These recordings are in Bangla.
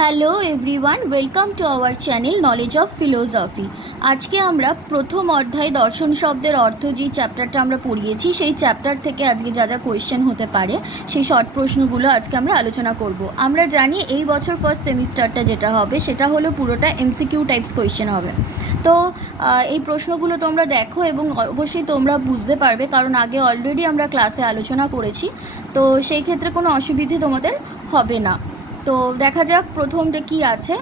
Hello everyone welcome to our channel knowledge of philosophy আজকে আমরা প্রথম অধ্যায় দর্শন শব্দের অর্থ যে চ্যাপ্টারটা আমরা পড়িয়েছি, সেই চ্যাপ্টার থেকে আজকে যা যা কোয়েশ্চেন হতে পারে, সেই শর্ট প্রশ্নগুলো আজকে আমরা আলোচনা করব। আমরা জানি এই বছর ফার্স্ট সেমিস্টারটা যেটা হবে, সেটা হলো পুরোটা এমসিকিউ টাইপস কোয়েশ্চেন হবে। তো এই প্রশ্নগুলো তোমরা দেখো এবং অবশ্যই তোমরা বুঝতে পারবে, কারণ আগে অলরেডি আমরা ক্লাসে আলোচনা করেছি। তো সেই ক্ষেত্রে কোনো অসুবিধে তোমাদের হবে না। তো দেখা যাক প্রথমটা কি আছে।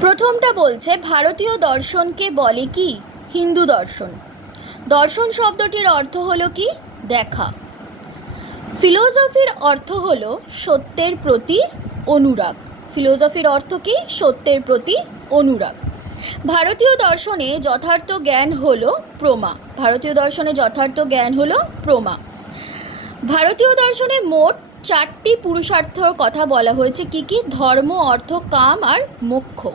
প্রথমটা বলছে, ভারতীয় দর্শনকে বলে কি? হিন্দু দর্শন। দর্শন শব্দটির অর্থ হলো কি? দেখা। ফিলোসফির অর্থ হলো সত্যের প্রতি অনুরাগ। ফিলোসফির অর্থ কি? সত্যের প্রতি অনুরাগ। ভারতীয় দর্শনে যথার্থ জ্ঞান হলো প্রমা। ভারতীয় দর্শনে যথার্থ জ্ঞান হলো প্রমা। ভারতীয় দর্শনে মোট চারটি পুরুষার্থর কথা বলা হয়েছে। কি কি? ধর্ম, অর্থ, কাম আর মোক্ষ।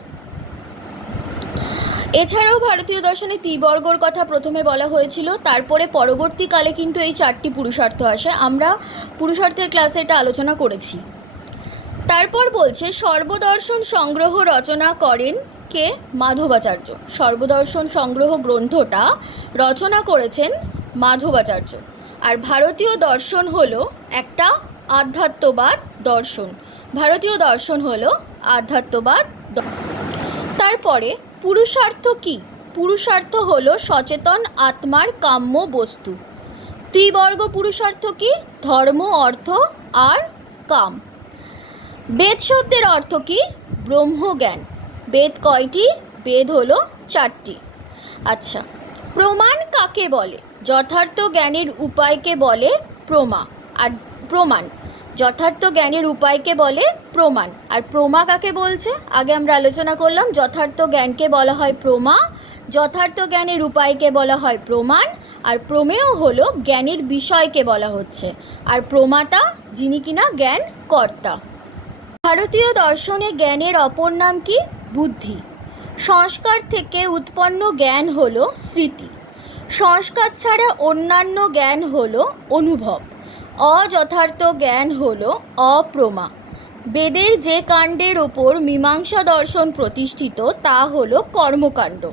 এছাড়াও ভারতীয় দর্শনে ত্রিবর্গর কথা প্রথমে বলা হয়েছিল। তারপরে পরবর্তীকালে কিন্তু এই চারটি পুরুষার্থ আসে। আমরা পুরুষার্থের ক্লাসে এটা আলোচনা করেছি। তারপর বলছে, সর্বদর্শন সংগ্রহ রচনা করেন কে? মাধবাচার্য। সর্বদর্শন সংগ্রহ গ্রন্থটা রচনা করেছেন মাধবাচার্য। আর ভারতীয় দর্শন হলো একটা আধ্যাত্মবাদ দর্শন। ভারতীয় দর্শন হলো আধ্যাত্মবাদ তারপরে, পুরুষার্থ কি? পুরুষার্থ হলো সচেতন আত্মার কাম্য বস্তু। ত্রিবর্গ পুরুষার্থ কি? ধর্ম, অর্থ আর কাম। বেদ শব্দের অর্থ কি? ব্রহ্মজ্ঞান। বেদ কয়টি? বেদ হলো চারটি। আচ্ছা প্রমাণ কাকে বলে? যথার্থ জ্ঞানের উপায়কে বলে প্রমা, আর প্রমাণ। যথার্থ জ্ঞানের উপায়কে বলে প্রমাণ। আর প্রমা কাকে বলছে? আগে আমরা আলোচনা করলাম, যথার্থ জ্ঞানকে বলা হয় প্রমা, যথার্থ জ্ঞানের উপায়কে বলা হয় প্রমাণ, আর প্রমেয় হলো জ্ঞানের বিষয়কে বলা হচ্ছে। আর প্রমাতা, যিনি কিনা জ্ঞান কর্তা। ভারতীয় দর্শনে জ্ঞানের অপর নাম কি? বুদ্ধি। সংস্কার থেকে উৎপন্ন জ্ঞান হলো স্মৃতি। সংস্কার ছাড়া অন্যান্য জ্ঞান হল অনুভব। অযথার্থ জ্ঞান হল অপ্রমা। বেদের যে কাণ্ডের ওপর মীমাংসা দর্শন প্রতিষ্ঠিত, তা হল কর্মকাণ্ড।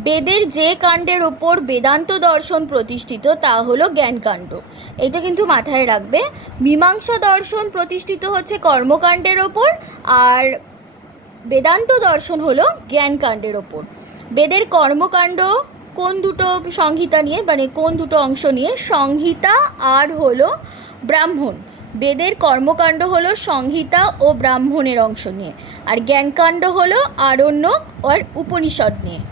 বেদের যে কাণ্ডের ওপর বেদান্ত দর্শন প্রতিষ্ঠিত, তা হলো জ্ঞানকাণ্ড। এটা কিন্তু মাথায় রাখবে। মীমাংসা দর্শন প্রতিষ্ঠিত হচ্ছে কর্মকাণ্ডের ওপর আর বেদান্ত দর্শন হলো জ্ঞানকাণ্ডের ওপর। বেদের কর্মকাণ্ড কোন দুটো সংহিতা নিয়ে মানে কোন দুটো অংশ নিয়ে, সংহিতা আর হলো ব্রাহ্মণ। বেদের কর্মকাণ্ড হলো সংহিতা ও ব্রাহ্মণের অংশ নিয়ে, আর জ্ঞানকাণ্ড হলো আরণ্যক আর উপনিষদ নিয়ে।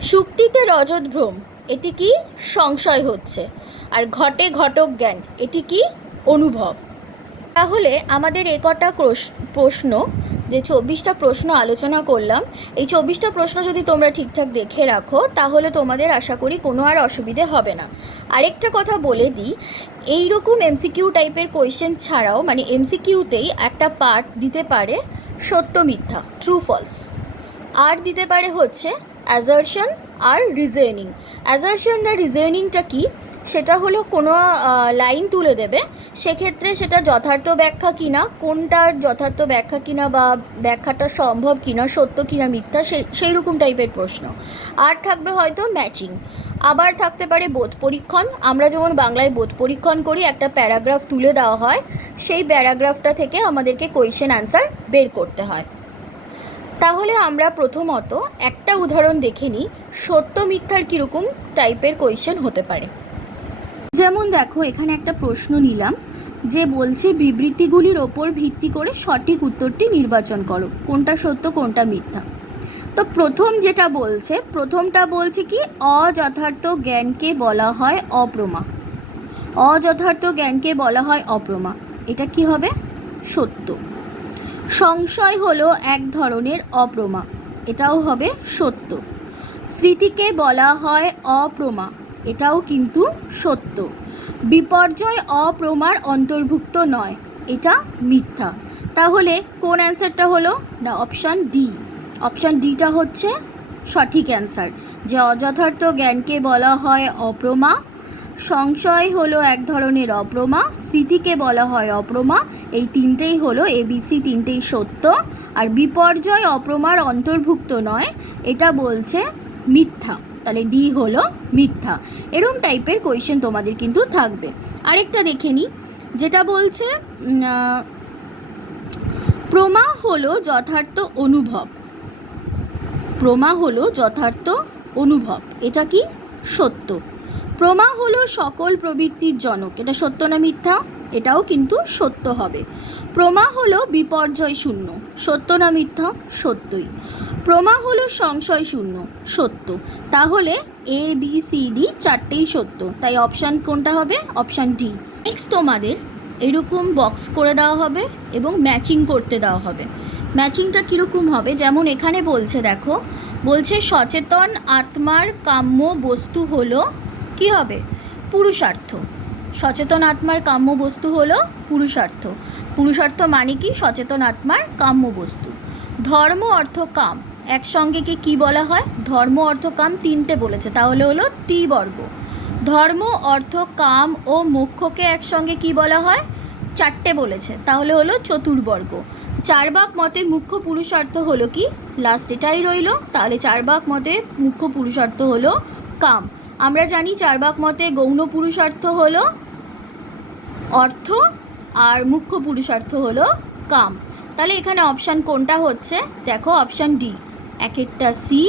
শুক্তিতে রজত ভ্রম, এটি কি? সংশয় হচ্ছে। আর ঘটে ঘটক জ্ঞান, এটি কি? অনুভব। তাহলে আমাদের এ কটা প্রশ্ন, যে চব্বিশটা প্রশ্ন আলোচনা করলাম, এই চব্বিশটা প্রশ্ন যদি তোমরা ঠিকঠাক দেখে রাখো, তাহলে তোমাদের আশা করি কোনো আর অসুবিধে হবে না। আরেকটা কথা বলে দিই, এইরকম এমসিকিউ টাইপের কোয়েশ্চেন ছাড়াও মানে এমসিকিউতেই একটা পার্ট দিতে পারে সত্য মিথ্যা ট্রু ফলস আর দিতে পারে হচ্ছে অ্যাজারশন আর রিজনিং অ্যাজারশন আর রিজনিংটা কি? সেটা হলো কোনো লাইন তুলে দেবে। সেক্ষেত্রে সেটা যথার্থ ব্যাখ্যা কিনা, কোনটা যথার্থ ব্যাখ্যা কিনা বা ব্যাখ্যাটা সম্ভব কিনা, সত্য কিনা, মিথ্যা সেই সেই রকম টাইপের প্রশ্ন। আর থাকবে হয়তো ম্যাচিং আবার থাকতে পারে বোধ পরীক্ষণ। আমরা যেমন বাংলায় বোধ পরীক্ষণ করি, একটা প্যারাগ্রাফ তুলে দেওয়া হয়, সেই প্যারাগ্রাফটা থেকে আমাদেরকে কোয়েশ্চেন অ্যান্সার বের করতে হয়। তাহলে আমরা প্রথমত একটা উদাহরণ দেখে নিই, সত্য, মিথ্যার কীরকম টাইপের কোয়েশ্চেন হতে পারে। যেমন দেখো, এখানে একটা প্রশ্ন নিলাম যে বলছে, বিবৃতিগুলির ওপর ভিত্তি করে সঠিক উত্তরটি নির্বাচন করো। কোনটা সত্য, কোনটা মিথ্যা? তো প্রথম যেটা বলছে, প্রথমটা বলছে কি, অযথার্থ জ্ঞানকে বলা হয় অপ্রমা। অযথার্থ জ্ঞানকে বলা হয় অপ্রমা। এটা কি হবে? সত্য। সংশয় হলো এক ধরনের অপ্রমা। এটাও হবে সত্য। স্মৃতিকে বলা হয় অপ্রমা। এটাও কিন্তু সত্য। বিপর্যয় অপ্রমার অন্তর্ভুক্ত নয়, এটা মিথ্যা। তাহলে কোন অ্যান্সারটা হলো? না, অপশান ডি অপশান ডিটা হচ্ছে সঠিক অ্যান্সার, যে অযথার্থ জ্ঞানকে বলা হয় অপ্রমা, সংশয় হলো এক ধরনের অপ্রমা, স্মৃতিকে বলা হয় অপ্রমা, এই তিনটেই হলো এবিসি তিনটেই সত্য। আর বিপর্যয় অপ্রমার অন্তর্ভুক্ত নয়, এটা বলছে মিথ্যা। তাহলে ডি হলো মিথ্যা। এরম টাইপের কোয়েশ্চেন তোমাদের কিন্তু থাকবে। আরেকটা দেখে নিই যেটা বলছে প্রমা হলো যথার্থ অনুভব। প্রমা হলো যথার্থ অনুভব, এটা কি? সত্য। প্রমা হলো সকল প্রবৃত্তির জনক, এটা সত্য না মিথ্যা? এটাও কিন্তু সত্য হবে। প্রমা হলো বিপর্যয় শূন্য, সত্য না মিথ্যা? সত্যই। প্রমা হলো সংশয় শূন্য, সত্য। তাহলে এ বি সি ডি চারটেই সত্য। তাই অপশান কোনটা হবে? অপশান ডি নেক্সট তোমাদের এরকম বক্স করে দেওয়া হবে এবং ম্যাচিং করতে দেওয়া হবে। ম্যাচিংটা কীরকম হবে? যেমন এখানে বলছে, দেখো, বলছে সচেতন আত্মার কাম্য বস্তু হলো কি হবে? পুরুষার্থ। সচেতন আত্মার কাম্য বস্তু হলো পুরুষার্থ। পুরুষার্থ মানে কি? সচেতন আত্মার কাম্য বস্তু। ধর্ম অর্থ কাম। একসঙ্গে কি কি বলা হয়? ধর্ম, অর্থ, কাম তিনটে বলেছে। তাহলে হলো ত্রিবর্গ। ধর্ম, অর্থ, কাম ও মোক্ষকে একসঙ্গে কি বলা হয়? চারটে বলেছে। তাহলে হলো চতুর্বর্গ। চারবাক মতে মুখ্য পুরুষার্থ হলো কি? লাস্ট এটাই রইল। তাহলে চারবাক মতে মুখ্য পুরুষার্থ হলো কাম। আমরা জানি চারবাক মতে গৌণ পুরুষার্থ হলো অর্থ আর মুখ্য পুরুষার্থ হলো কাম। তাহলে এখানে অপশান কোনটা হচ্ছে? দেখো অপশান ডি একেরটা সি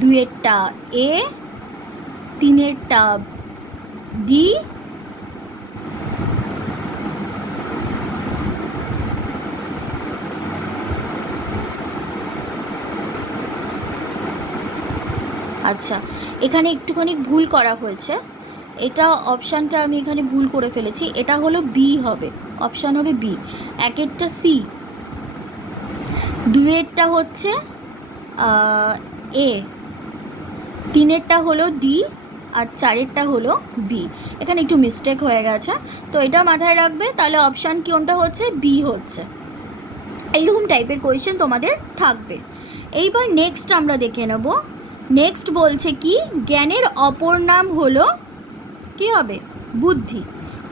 দুয়েরটা এ তিনেরটা ডি আচ্ছা এখানে একটুখানি ভুল করা হয়েছে। এটা অপশানটা আমি এখানে ভুল করে ফেলেছি। এটা হলো বি হবে। অপশান হবে বি একেরটা সি। দুয়েরটা হচ্ছে এ। তিনেরটা হলো ডি আর চারেরটা হলো বি। এখানে একটু মিস্টেক হয়ে গেছে। তো এটা মাথায় রাখবে, তাহলে অপশান কোনটা হচ্ছে? বি হচ্ছে। এইরকম টাইপের কোয়েশ্চেন তোমাদের থাকবে। এইবার নেক্সট আমরা দেখে নেব। নেক্সট বলছে কি? জ্ঞানের অপর নাম হলো কি হবে? বুদ্ধি।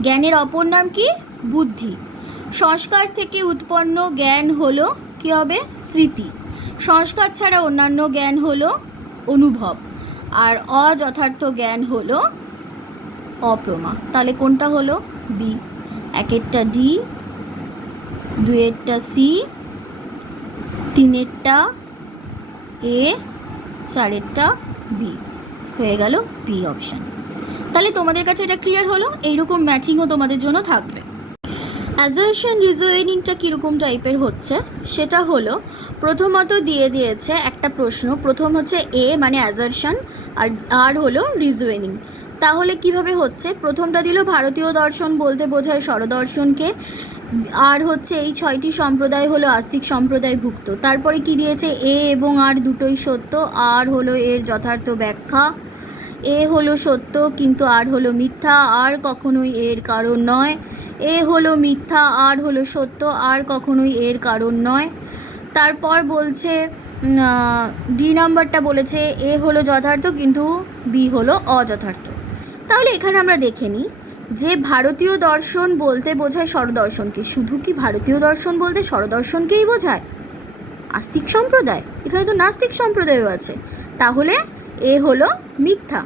জ্ঞানের অপর নাম কি? বুদ্ধি। সংস্কার থেকে উৎপন্ন জ্ঞান হলো কি হবে? স্মৃতি। সংস্কার ছাড়া অন্যান্য জ্ঞান হলো অনুভব, আর অযথার্থ জ্ঞান হলো অপ্রমা। তাহলে কোনটা হলো? বি। একেরটা ডি দুয়েরটা সি তিনেরটা এ চারেরটা বি। হয়ে গেল বি অপশান। তাহলে তোমাদের কাছে এটা ক্লিয়ার হলো? এইরকম ম্যাচিংও তোমাদের জন্য থাকবে। অ্যাজারশন রিজোয়েনিংটা কীরকম টাইপের হচ্ছে? সেটা হলো, প্রথমত দিয়ে দিয়েছে একটা প্রশ্ন, প্রথম হচ্ছে এ মানে অ্যাজারশন, আর আর হলো রিজোয়েনিং। তাহলে কীভাবে হচ্ছে? প্রথমটা দিল ভারতীয় দর্শন বলতে বোঝায় স্বরদর্শনকে, আর হচ্ছে এই ছয়টি সম্প্রদায় হলো আস্তিক সম্প্রদায়ভুক্ত। তারপরে কি দিয়েছে? এ এবং আর দুটোই সত্য, আর হলো এর যথার্থ ব্যাখ্যা। এ হলো সত্য, কিন্তু আর হলো মিথ্যা, আর কখনোই এর কারণ নয়। এ হলো মিথ্যা, আর হলো সত্য, আর কখনোই এর কারণ নয়। তারপর বলছে ডি নাম্বারটা বলেছে, এ হলো যথার্থ, কিন্তু বি হলো অযথার্থ। তাহলে এখানে আমরা দেখে নিই, যে ভারতীয় দর্শন বলতে বোঝায় স্বরদর্শনকে। শুধু কি ভারতীয় দর্শন বলতে স্বরদর্শনকেই বোঝায়? আস্তিক সম্প্রদায়? এখানে তো নাস্তিক সম্প্রদায়ও আছে। তাহলে এ হলো মিথ্যা।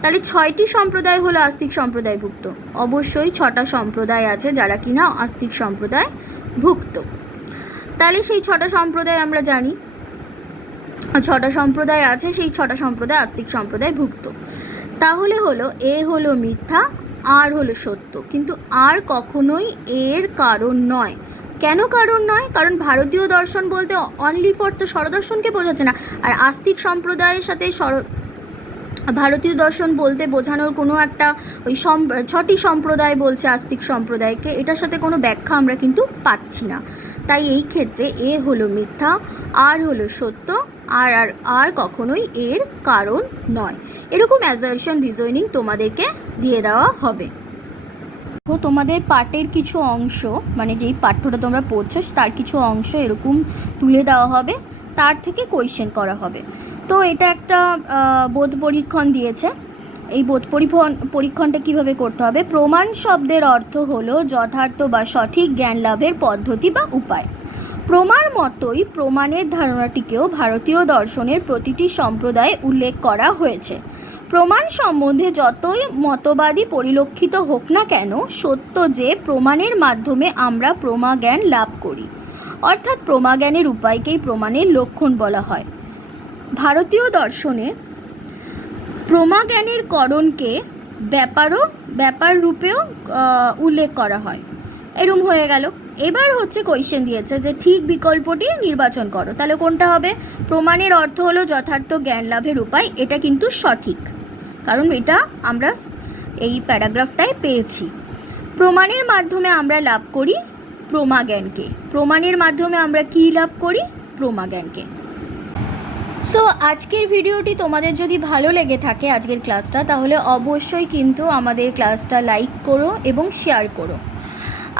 তাহলে ছয়টি সম্প্রদায় হলো আস্তিক সম্প্রদায়ভুক্ত। অবশ্যই ছটা সম্প্রদায় আছে যারা কিনা আস্তিক সম্প্রদায় ভুক্ত তাহলে সেই ছটা সম্প্রদায় আমরা জানি। ছটা সম্প্রদায় আছে, সেই ছটা সম্প্রদায় আস্তিক সম্প্রদায় ভুক্ত তাহলে হলো এ হলো মিথ্যা, আর হলো সত্য। কিন্তু আর কখনোই এর কারণ নয়। কেন কারণ নয়? কারণ ভারতীয় দর্শন বলতে অনলি ফর তো স্বরদর্শনকে বোঝাচ্ছে না। আর আস্তিক সম্প্রদায়ের সাথে স্বর ভারতীয় দর্শন বলতে বোঝানোর কোনো একটা ওই ছটি সম্প্রদায় বলছে আস্তিক সম্প্রদায়কে। এটার সাথে কোনো ব্যাখ্যা আমরা কিন্তু পাচ্ছি না। তাই এই ক্ষেত্রে এ হলো মিথ্যা, আর হলো সত্য, আর আর আর কখনোই এর কারণ নয়। এরকম অ্যাজারশন রিজয়নিং তোমাদেরকে দিয়ে দেওয়া হবে। তো তোমাদের পাঠের কিছু অংশ মানে যেই পাঠ্যটা তোমরা পড়ছো, তার কিছু অংশ এরকম তুলে দেওয়া হবে। তার থেকে কোয়েশ্চেন করা হবে। তো এটা একটা বোধ পরীক্ষণ দিয়েছে। এই বোধ পরিবহন পরীক্ষণটা কীভাবে করতে হবে? প্রমাণ শব্দের অর্থ হলো যথার্থ বা সঠিক জ্ঞান লাভের পদ্ধতি বা উপায়। প্রমাণ মতোই প্রমাণের ধারণাটিকেও ভারতীয় দর্শনের প্রতিটি সম্প্রদায়ে উল্লেখ করা হয়েছে। প্রমাণ সম্বন্ধে যতই মতবাদী পরিলক্ষিত হোক না কেন, সত্য যে প্রমাণের মাধ্যমে আমরা প্রমা জ্ঞান লাভ করি। অর্থাৎ প্রমা জ্ঞানের উপায়কেই প্রমাণের লক্ষণ বলা হয়। ভারতীয় দর্শনে প্রমা জ্ঞানের করণকে ব্যাপারও ব্যাপার রূপেও উল্লেখ করা হয়। এরম হয়ে গেল। এবার হচ্ছে কোয়েশ্চেন দিয়েছে যে, ঠিক বিকল্পটি নির্বাচন করো। তাহলে কোনটা হবে? প্রমাণের অর্থ হলো যথার্থ জ্ঞান লাভের উপায়। এটা কিন্তু সঠিক। কারণ এটা আমরা এই প্যারাগ্রাফটায় পেয়েছি। প্রমাণের মাধ্যমে আমরা লাভ করি প্রমা জ্ঞানকে প্রমাণের মাধ্যমে আমরা কী লাভ করি? প্রমা জ্ঞানকে সো আজকের ভিডিওটি তোমাদের যদি ভালো লেগে থাকে আজকের ক্লাসটা, তাহলে অবশ্যই কিন্তু আমাদের ক্লাসটা লাইক করো এবং শেয়ার করো।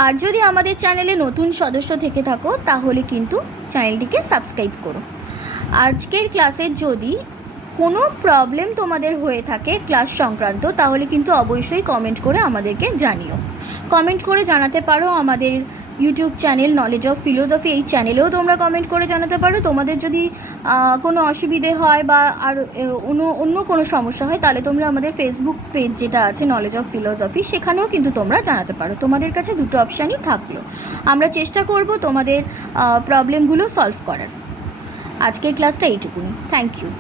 আর যদি আমাদের চ্যানেলে নতুন সদস্য থেকে থাকো, তাহলে কিন্তু চ্যানেলটিকে সাবস্ক্রাইব করো। আজকের ক্লাসের যদি কোনো প্রবলেম তোমাদের হয়ে থাকে ক্লাস সংক্রান্ত, তাহলে কিন্তু অবশ্যই কমেন্ট করে আমাদেরকে জানিও। কমেন্ট করে জানাতে পারো আমাদের YouTube channel knowledge of philosophy এই চ্যানেলেও তোমরা কমেন্ট করে জানাতে পারো। তোমাদের যদি কোনো অসুবিধে হয় বা আর অন্য অন্য কোনো সমস্যা হয়, তাহলে তোমরা আমাদের ফেসবুক পেজ যেটা আছে নলেজ অফ ফিলোসফি সেখানেও কিন্তু তোমরা জানাতে পারো। তোমাদের কাছে দুটো অপশানই থাকল। আমরা চেষ্টা করব তোমাদের প্রবলেমগুলো সলভ করার। আজকের ক্লাসটা এইটুকুনি। Thank you